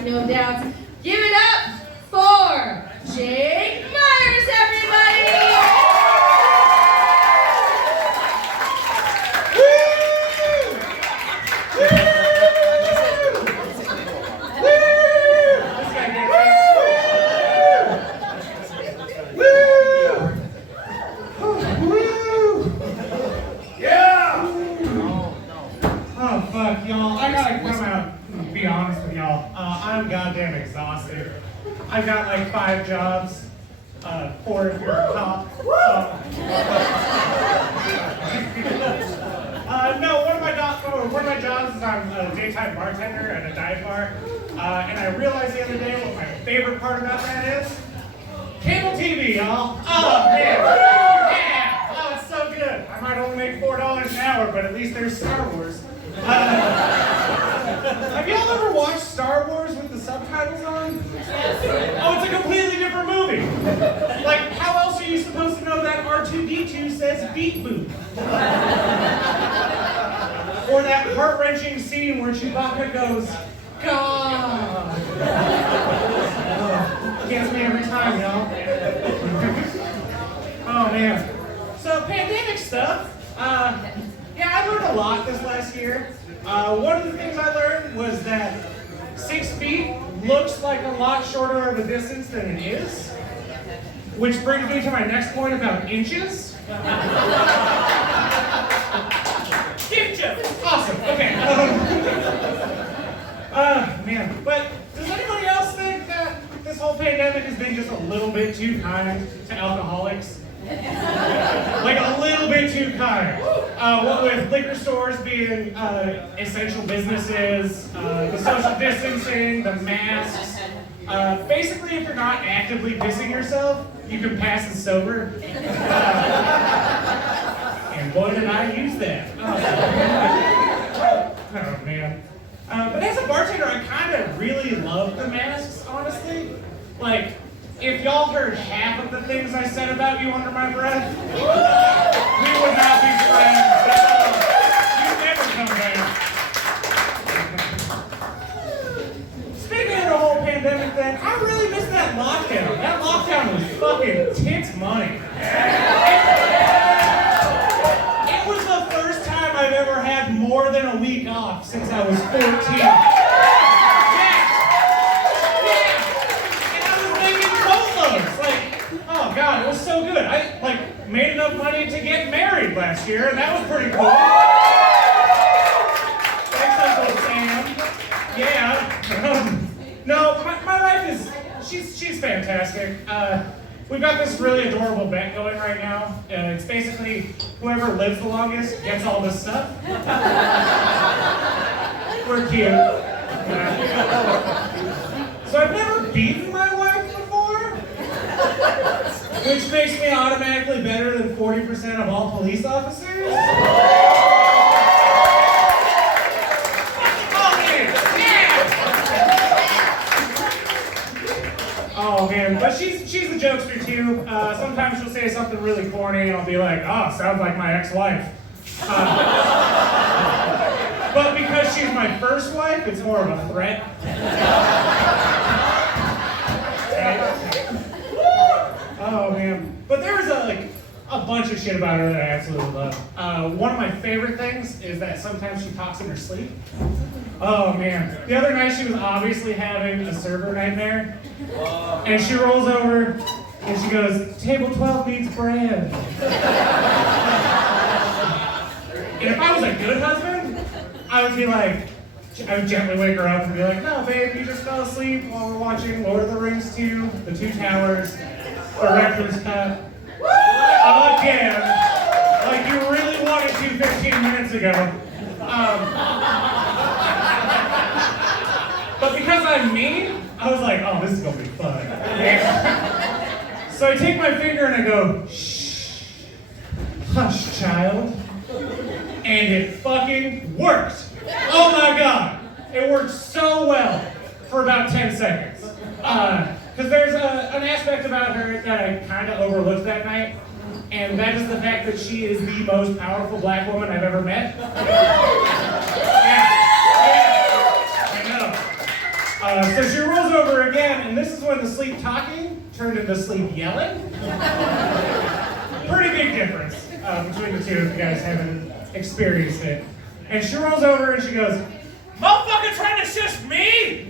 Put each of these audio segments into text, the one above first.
have no doubts. Give it up for Jake Myers, everybody! Y'all, I gotta come out and be honest with y'all. I'm goddamn exhausted. I got like 5 jobs, 4 if you're a cop. No, one of my jobs is I'm a daytime bartender at a dive bar, and I realized the other day what my favorite part about that is. Cable TV, y'all. Oh man, yeah, oh it's so good. I might only make $4 an hour, but at least there's Star Wars. Have y'all ever watched Star Wars with the subtitles on? Oh, it's a completely different movie. Like, how else are you supposed to know that R2-D2 says beep boop? Or that heart-wrenching scene where Chewbacca goes, God. Gets me every time, y'all. Oh, man. So, pandemic stuff. Yeah, I learned a lot this last year. One of the things I learned was that 6 feet looks like a lot shorter of a distance than it is. Which brings me to my next point about inches. Inches! Awesome, okay. Man, but does anybody else think that this whole pandemic has been just a little bit too kind to alcoholics? Like a little bit too kind. What with liquor stores being essential businesses, the social distancing, the masks. Basically, if you're not actively pissing yourself, you can pass as sober. And boy, did I use that. Oh man. But as a bartender, I kind of really love the masks, honestly. Like, if y'all heard half of the things I said about you under my breath, we would not be friends. You'd never come back. Speaking of the whole pandemic thing, I really missed that lockdown. That lockdown was fucking tits money. It was the first time I've ever had more than a week off since I was 14. Oh God, it was so good. I made enough money to get married last year, and that was pretty cool. Thanks, Uncle Sam. Yeah. No, my wife is she's fantastic. We've got this really adorable bet going right now. It's basically whoever lives the longest gets all this stuff. We're cute. So I've never beaten my wife before. Which makes me automatically better than 40% of all police officers? Oh man, but she's a jokester too. Sometimes she'll say something really corny and I'll be like, oh, sounds like my ex-wife. But because she's my first wife, it's more of a threat. Oh man, but there was a bunch of shit about her that I absolutely love. One of my favorite things is that sometimes she talks in her sleep. Oh man, the other night she was obviously having a server nightmare, and she rolls over and she goes, "Table 12 needs bread." And if I was a good husband, I would gently wake her up and be like, "No, babe, you just fell asleep while we're watching Lord of the Rings 2, The Two Towers, Director's Cut." Again, like you really wanted to 15 minutes ago. But because I'm mean, I was like, oh, this is gonna be fun. So I take my finger and I go, shh, hush, child. And it fucking worked. Oh my God. It worked so well for about 10 seconds. Because there's an aspect about her that I kind of overlooked that night, and that is the fact that she is the most powerful black woman I've ever met. Yeah, I know. So she rolls over again, and this is when the sleep talking turned into sleep yelling. Pretty big difference between the two if you guys haven't experienced it. And she rolls over and she goes, "Motherfucker trying to shush me?"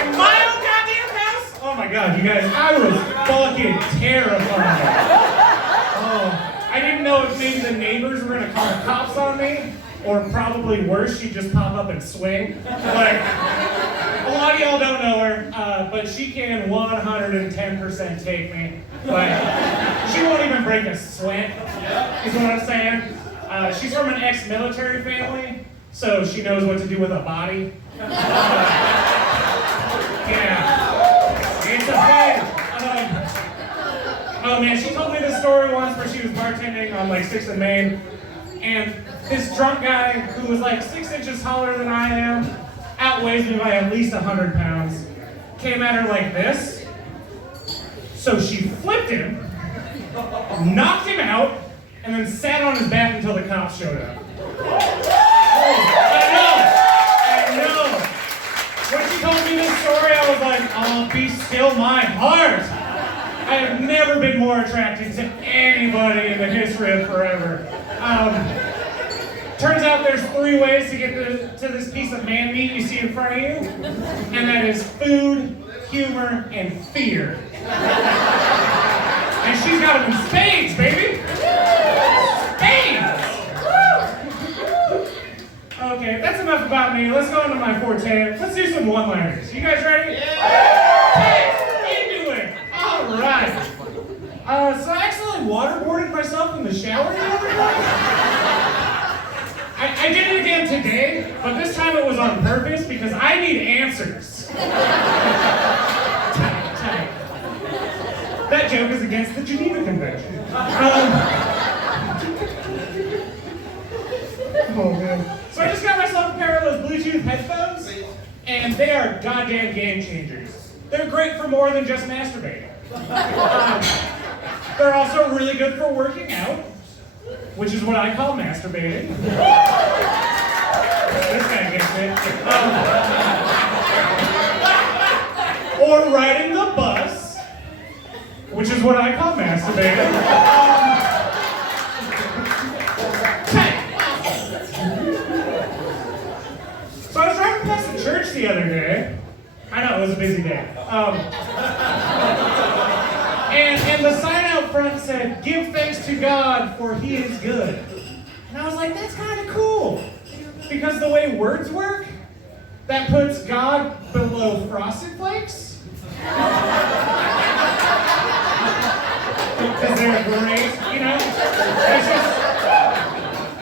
In my own goddamn house? Oh my god, you guys, I was fucking terrified. Oh, I didn't know if maybe the neighbors were gonna call the cops on me, or probably worse, she'd just pop up and swing. Like, a lot of y'all don't know her, but she can 110% take me. Like, she won't even break a sweat, is what I'm saying. She's from an ex-military family, so she knows what to do with a body. Yeah, it's a thing. Oh man, she told me this story once where she was bartending on like 6th and Main, and this drunk guy who was like 6 inches taller than I am, outweighs me by at least 100 pounds, came at her like this. So she flipped him, knocked him out, and then sat on his back until the cops showed up. I know. When she told me this story, I was like, oh, be still my heart. I have never been more attracted to anybody in the history of forever. Turns out there's 3 ways to get to this piece of man meat you see in front of you, and that is food, humor, and fear. And she's got them in spades, baby! Spades! Okay, that's enough about me. Let's go into my forte. Let's do some one-liners. You guys ready? Yeah! Hey, into it! Alright. So I actually waterboarded myself in the shower the other night. I did it again today, but this time it was on purpose because I need answers. Tight. That joke is against the Geneva Convention. Oh man. So I just got myself a pair of those Bluetooth headphones, and they are goddamn game changers. They're great for more than just masturbating. They're also really good for working out, which is what I call masturbating. This guy gets it. Or riding the bus, which is what I call masturbating. So I was driving past the church the other day. I know, it was a busy day. And the sign out front said, "Give thanks to God, for He is good." And I was like, that's kind of cool. Because the way words work, that puts God below Frosted Flakes. Because they're great, you know? It's just,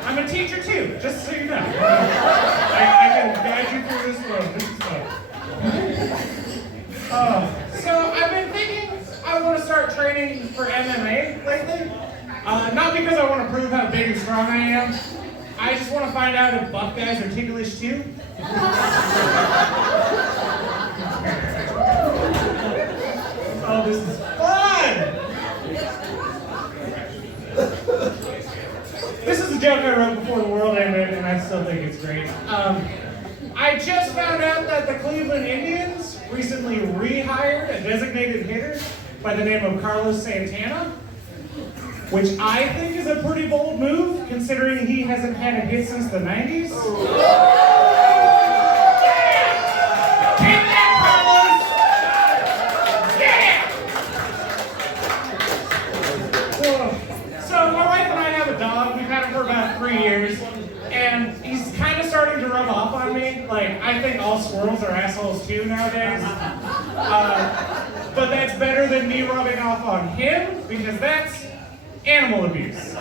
I'm a teacher too, just so you know. I can guide you through this world. This is fun. So I've been thinking I want to start training for MMA lately. Not because I want to prove how big and strong I am. I just want to find out if buff guys are ticklish too. Oh, this is fun! This is a joke I wrote before the world ended, and I still think it's great. I just found out that the Cleveland Indians recently rehired a designated hitter by the name of Carlos Santana, which I think is a pretty bold move, considering he hasn't had a hit since the 90s. Yeah! Take that, Carlos! Yeah! So my wife and I have a dog. We've had him for about 3 years, and he's kind of starting to rub off on me. Like, I think all squirrels are assholes too nowadays. But that's better than me rubbing off on him, because that's animal abuse.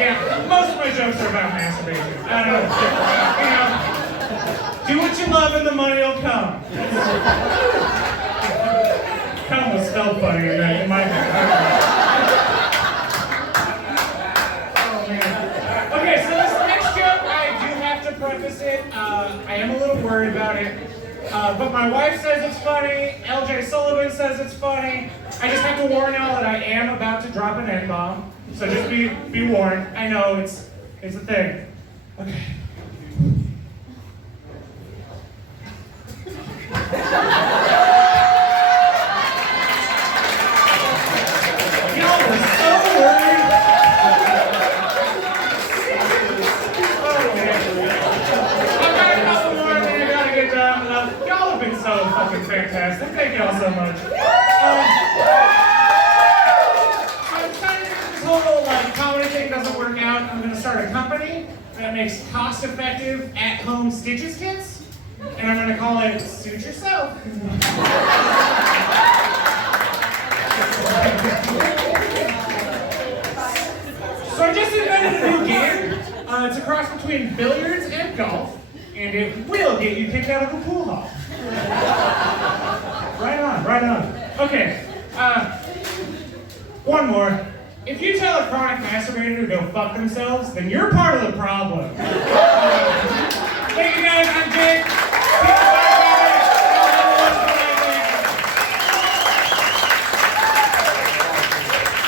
Yeah, most of my jokes are about masturbation. I don't know. Do what you love and the money will come. Come was spelled funny in my head. Oh man. Okay, so this next joke, I do have to preface it. I am a little worried about it. But my wife says it's funny, LJ Sullivan says it's funny, I just have to warn y'all that I am about to drop an N-bomb. So just be warned. I know it's a thing. Okay. Y'all were so worried. Okay. I've got a couple more and then I gotta get done. Y'all have been so fucking fantastic. Thank y'all so much. I'm decided if this whole comedy thing doesn't work out, I'm gonna start a company that makes cost-effective at-home stitches kits, and I'm gonna call it Suit Yourself. So I just invented a new game. It's a cross between billiards and golf, and it will get you kicked out of a pool hall. Right on. Okay, one more. If you tell a chronic masturbator to go fuck themselves, then you're part of the problem.